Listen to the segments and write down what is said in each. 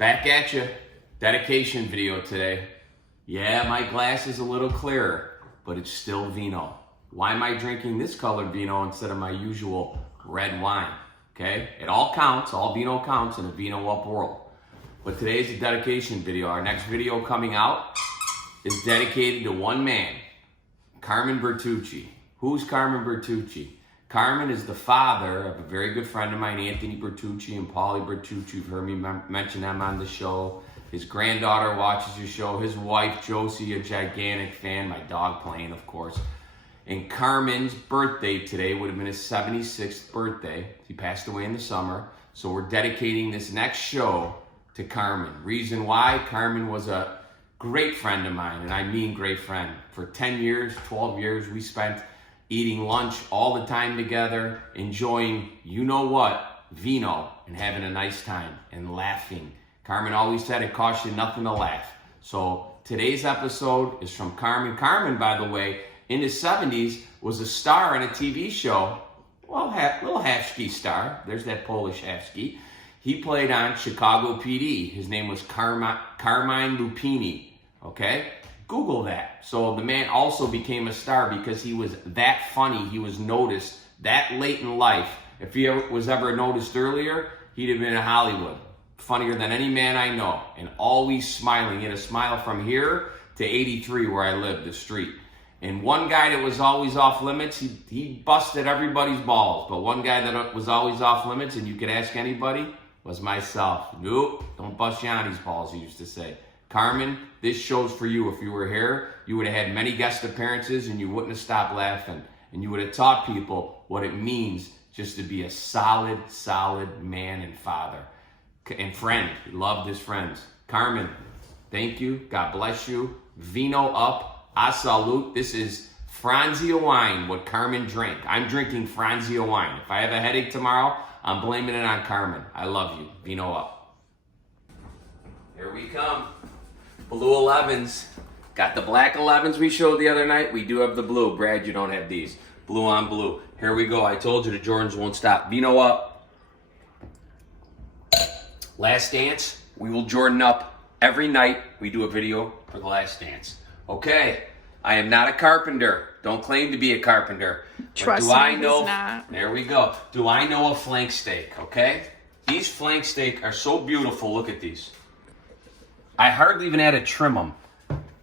Back at you. Dedication video today. Yeah, my glass is a little clearer, but it's still vino. Why am I drinking this colored vino instead of my usual red wine? Okay, it all counts, all vino counts in a Vino Up world. But today's a dedication video. Our next video coming out is dedicated to one man, Carmen Bertucci. Who's Carmen Bertucci? Carmen is the father of a very good friend of mine, Anthony Bertucci and Paulie Bertucci. You've heard me mention them on the show. His granddaughter watches your show. His wife, Josie, a gigantic fan. My dog playing, of course. And Carmen's birthday today would have been his 76th birthday. He passed away in the summer. So we're dedicating this next show to Carmen. Reason why? Carmen was a great friend of mine, and I mean great friend. For 10 years, 12 years, we spent eating lunch all the time together, enjoying, you know what, vino, and having a nice time and laughing. Carmen always said it costs you nothing to laugh. So today's episode is from Carmen. Carmen, by the way, in the 70s, was a star on a TV show. Well, little half-ski star. There's that Polish half-ski. He played on Chicago PD. His name was Carmine Lupini, okay? Google that. So the man also became a star because he was that funny. He was noticed that late in life. If he was ever noticed earlier, he'd have been in Hollywood. Funnier than any man I know. And always smiling. He had a smile from here to 83 where I lived, the street. And one guy that was always off limits, he busted everybody's balls. But one guy that was always off limits, and you could ask anybody, was myself. Nope, don't bust Yanni's balls, he used to say. Carmen, this show's for you. If you were here, you would have had many guest appearances and you wouldn't have stopped laughing. And you would have taught people what it means just to be a solid man and father. And friend, he loved his friends. Carmen, thank you. God bless you. Vino Up. A salute. This is Franzia wine, what Carmen drank. I'm drinking Franzia wine. If I have a headache tomorrow, I'm blaming it on Carmen. I love you. Vino Up. Here we come. Blue 11s. Got the black 11s we showed the other night. We do have the blue. Brad, you don't have these. Blue on blue. Here we go. I told you the Jordans won't stop. Vino Up. Last Dance. We will Jordan up every night. We do a video for the Last Dance. Okay, I am not a carpenter. Don't claim to be a carpenter. Trust me, he's not. There we go. Do I know a flank steak, okay? These flank steak are so beautiful. Look at these. I hardly even had to trim them.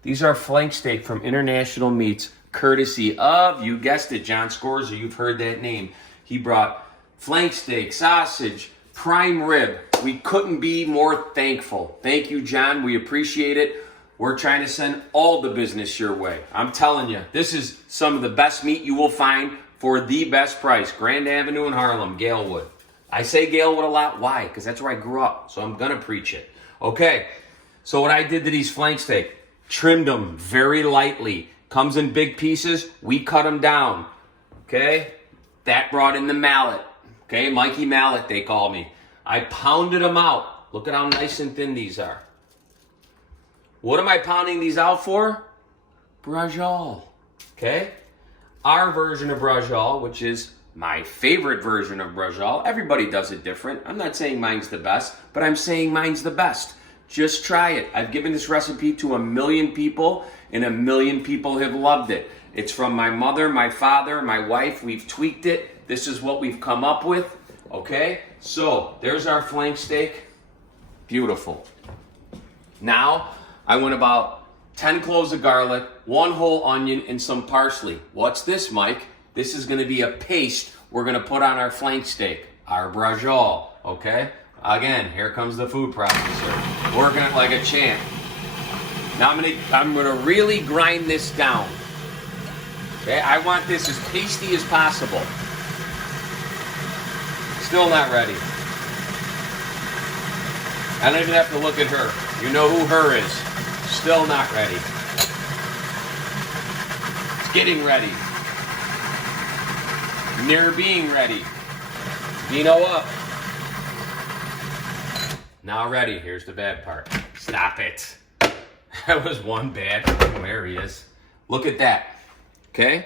These are flank steak from International Meats, courtesy of, you guessed it, John Scorza. You've heard that name. He brought flank steak, sausage, prime rib. We couldn't be more thankful. Thank you, John. We appreciate it. We're trying to send all the business your way. I'm telling you, this is some of the best meat you will find for the best price. Grand Avenue in Harlem, Galewood. I say Galewood a lot. Why? Because that's where I grew up, so I'm going to preach it. Okay, so what I did to these flank steak, trimmed them very lightly. Comes in big pieces. We cut them down. Okay, that brought in the mallet. Okay, Mikey Mallet, they call me. I pounded them out. Look at how nice and thin these are. What am I pounding these out for? Braciole. Okay? Our version of Braciole, which is my favorite version of Braciole. Everybody does it different. I'm not saying mine's the best, but I'm saying mine's the best. Just try it. I've given this recipe to 1 million people, and 1 million people have loved it. It's from my mother, my father, my wife. We've tweaked it. This is what we've come up with. Okay? So, there's our flank steak. Beautiful. Now, I went about 10 cloves of garlic, 1 whole onion, and some parsley. What's this, Mike? This is going to be a paste we're going to put on our flank steak, our braciole, okay? Again, here comes the food processor, working it like a champ. Now I'm going to really grind this down. Okay, I want this as pasty as possible. Still not ready. I don't even have to look at her. You know who her is. Still not ready. It's getting ready. Near being ready. Vino Up. Now ready. Here's the bad part. Stop it. That was one bad. Oh, there he is. Look at that. Okay?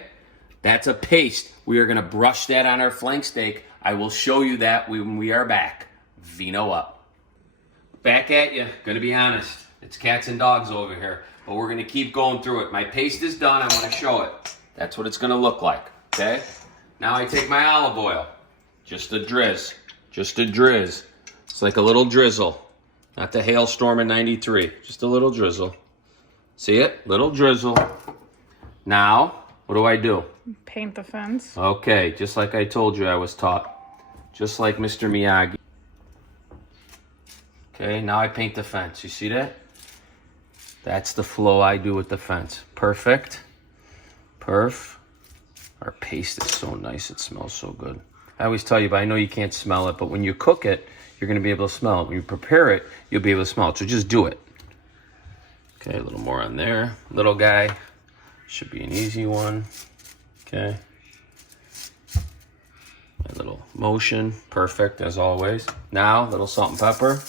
That's a paste. We are going to brush that on our flank steak. I will show you that when we are back. Vino Up. Back at you. Gonna be honest. It's cats and dogs over here. But we're gonna keep going through it. My paste is done. I wanna show it. That's what it's gonna look like. Okay? Now I take my olive oil. Just a drizz. Just a drizz. It's like a little drizzle. Not the hailstorm in 93. Just a little drizzle. See it? Little drizzle. Now, what do I do? Paint the fence. Okay, just like I told you I was taught. Just like Mr. Miyagi. Okay, now I paint the fence. You see that? That's the flow I do with the fence. Perfect. Perf. Our paste is so nice. It smells so good. I always tell you, but I know you can't smell it, but when you cook it, you're going to be able to smell it. When you prepare it, you'll be able to smell it. So just do it. Okay, a little more on there. Little guy. Should be an easy one. Okay. A little motion. Perfect, as always. Now, a little salt and pepper.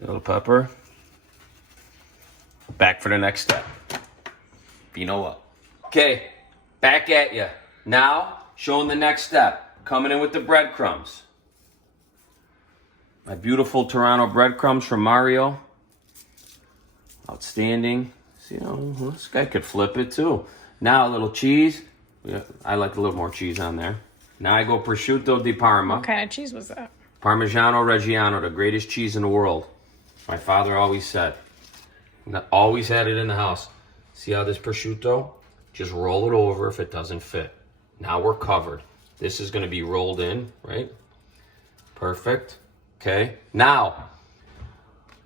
A little pepper. Back for the next step. Vino Up. Okay, back at you. Now, showing the next step. Coming in with the breadcrumbs. My beautiful Toronto breadcrumbs from Mario. Outstanding. See, this guy could flip it too. Now, a little cheese. Yeah, I like a little more cheese on there. Now I go prosciutto di Parma. What kind of cheese was that? Parmigiano Reggiano, the greatest cheese in the world. My father always said. Always had it in the house. See how this prosciutto? Just roll it over if it doesn't fit. Now we're covered. This is going to be rolled in, right? Perfect. Okay. Now,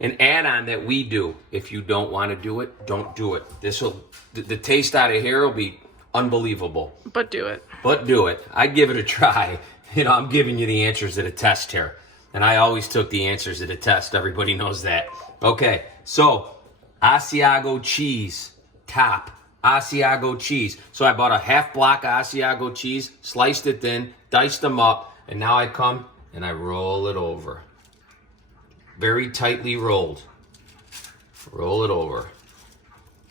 an add-on that we do. If you don't want to do it, don't do it. The taste out of here will be unbelievable. But do it. But do it. I'd give it a try. I'm giving you the answers to the test here. And I always took the answers to the test. Everybody knows that. Okay, so Asiago cheese, top. Asiago cheese. So I bought a half block of Asiago cheese, sliced it thin, diced them up, and now I come and I roll it over. Very tightly rolled. Roll it over.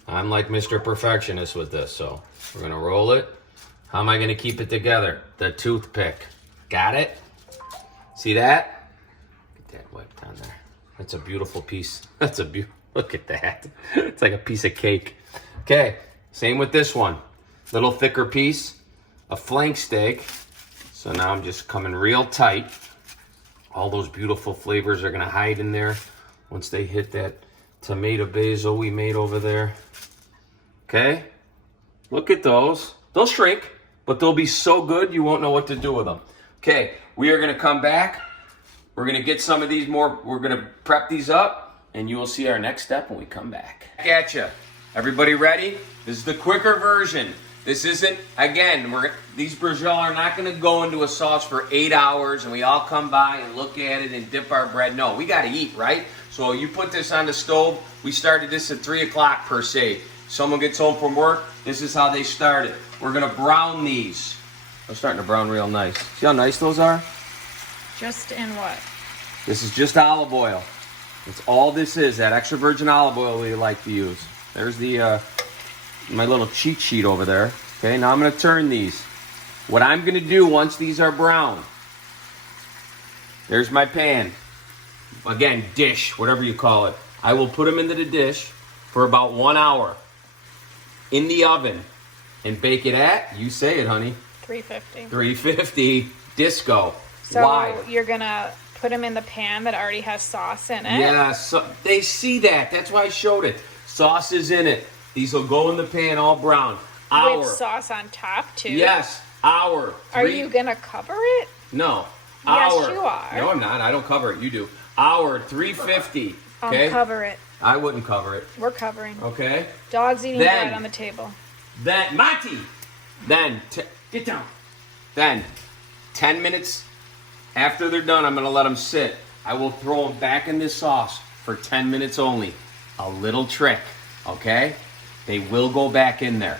I'm like Mr. Perfectionist with this, so we're going to roll it. How am I going to keep it together? The toothpick. Got it? See that? Get that wiped on there. That's a beautiful piece. Look at that. It's like a piece of cake. Okay, same with this one. Little thicker piece, a flank steak. So now I'm just coming real tight. All those beautiful flavors are gonna hide in there once they hit that tomato basil we made over there. Okay, look at those. They'll shrink, but they'll be so good you won't know what to do with them. Okay, we are gonna come back. We're gonna get some of these more, we're gonna prep these up, and you will see our next step when we come back. Back at ya. Everybody ready? This is the quicker version. This isn't, again, these Braciole are not gonna go into a sauce for 8 hours and we all come by and look at it and dip our bread. No, we gotta eat, right? So you put this on the stove. We started this at 3 o'clock per se. Someone gets home from work, this is how they start it. We're gonna brown these. They're starting to brown real nice. See how nice those are? Just in what? This is just olive oil. That's all this is, that extra virgin olive oil we like to use. There's the my little cheat sheet over there. Okay, now I'm going to turn these. What I'm going to do once these are brown, there's my pan. Again, dish, whatever you call it. I will put them into the dish for about 1 hour in the oven and bake it at, you say it, honey. 350. 350 disco. So why? You're going to put them in the pan that already has sauce in it? Yeah, so they see that. That's why I showed it. Sauce is in it. These will go in the pan all brown. Hour. With sauce on top, too? Yes, hour. Are you going to cover it? No. Yes, Hour. you are. No, I'm not. I don't cover it. You do. Hour, 350. Okay? Cover it. I wouldn't cover it. We're covering. Okay? Dog's eating bread on the table. Then, Monty! Then, get down. Then, 10 minutes after they're done, I'm going to let them sit. I will throw them back in this sauce for 10 minutes only. A little trick, okay? They will go back in there.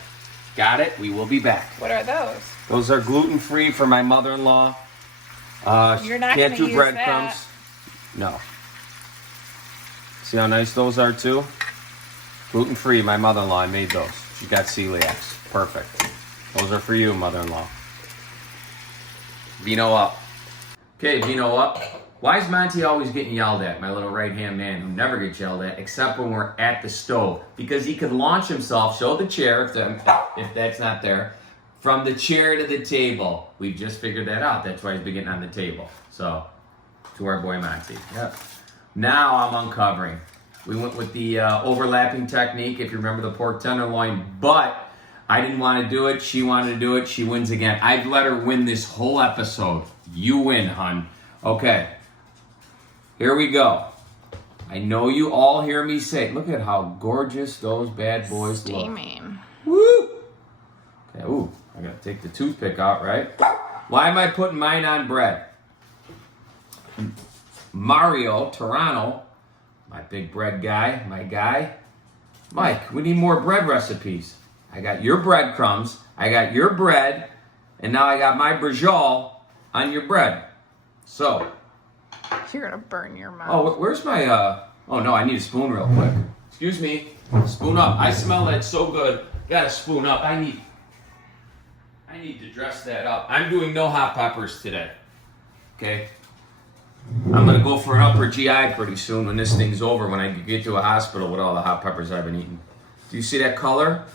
Got it? We will be back. What are those? Those are gluten-free for my mother-in-law. You're not can't going to do use breadcrumbs. that. No. See how nice those are too? Gluten-free, my mother-in-law, I made those. She got celiacs. Perfect. Those are for you, mother-in-law. Vino Up. Okay, Vino Up. Why is Monty always getting yelled at, my little right-hand man who never gets yelled at, except when we're at the stove? Because he can launch himself, show the chair, if that's not there, from the chair to the table. We've just figured that out. That's why he's been getting on the table. So, to our boy Monty. Yep. Now I'm uncovering. We went with the overlapping technique, if you remember the pork tenderloin, but I didn't want to do it. She wanted to do it. She wins again. I'd let her win this whole episode. You win, hun. Okay. Here we go. I know you all hear me say, look at how gorgeous those bad boys Steaming. look. Woo! Okay, ooh, I gotta take the toothpick out, right? Why am I putting mine on bread? Mario Toronto, my big bread guy, my guy. Mike, we need more bread recipes. I got your breadcrumbs, I got your bread, and now I got my Braciole on your bread. So, You're gonna burn your mouth. oh, where's my, oh no, I need a spoon real quick. Excuse me, spoon up. I smell that so good. Gotta spoon up. I need to dress that up. I'm doing no hot peppers today, okay? I'm gonna go for an upper GI pretty soon when this thing's over, when I get to a hospital with all the hot peppers I've been eating. Do you see that color?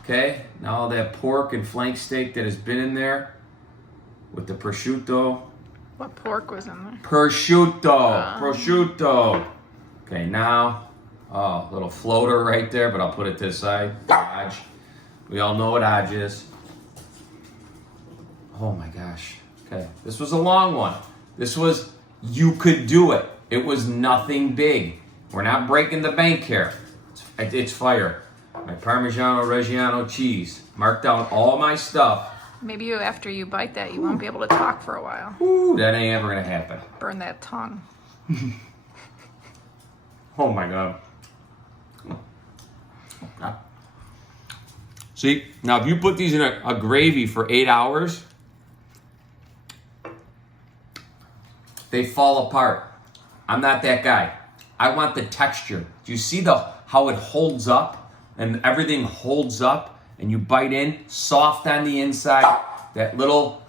Okay, now all that pork and flank steak that has been in there with the prosciutto. What pork was in there? Prosciutto. Okay, now, oh, little floater right there, but I'll put it to the side. Dodge. We all know what Dodge is. Oh my gosh. Okay, this was a long one. This was, you could do it. It was nothing big. We're not breaking the bank here. It's fire. My Parmigiano Reggiano cheese. Mark down all my stuff. Maybe after you bite that, you won't be able to talk for a while. Ooh, that ain't ever gonna happen. Burn that tongue. Oh my God. See, now if you put these in a gravy for 8 hours, they fall apart. I'm not that guy. I want the texture. Do you see how it holds up and everything holds up and you bite in, soft on the inside, that little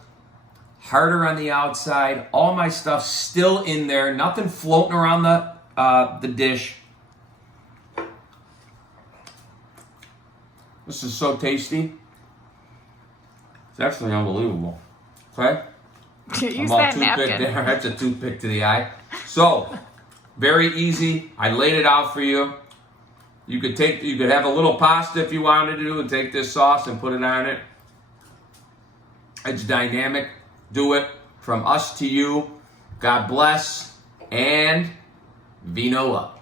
harder on the outside, all my stuff still in there, nothing floating around the dish. This is so tasty. It's actually unbelievable. Okay? Use that napkin. There. That's a toothpick to the eye. So, very easy. I laid it out for you. You could have a little pasta if you wanted to do and take this sauce and put it on it. It's dynamic. Do it from us to you. God bless and Vino Up.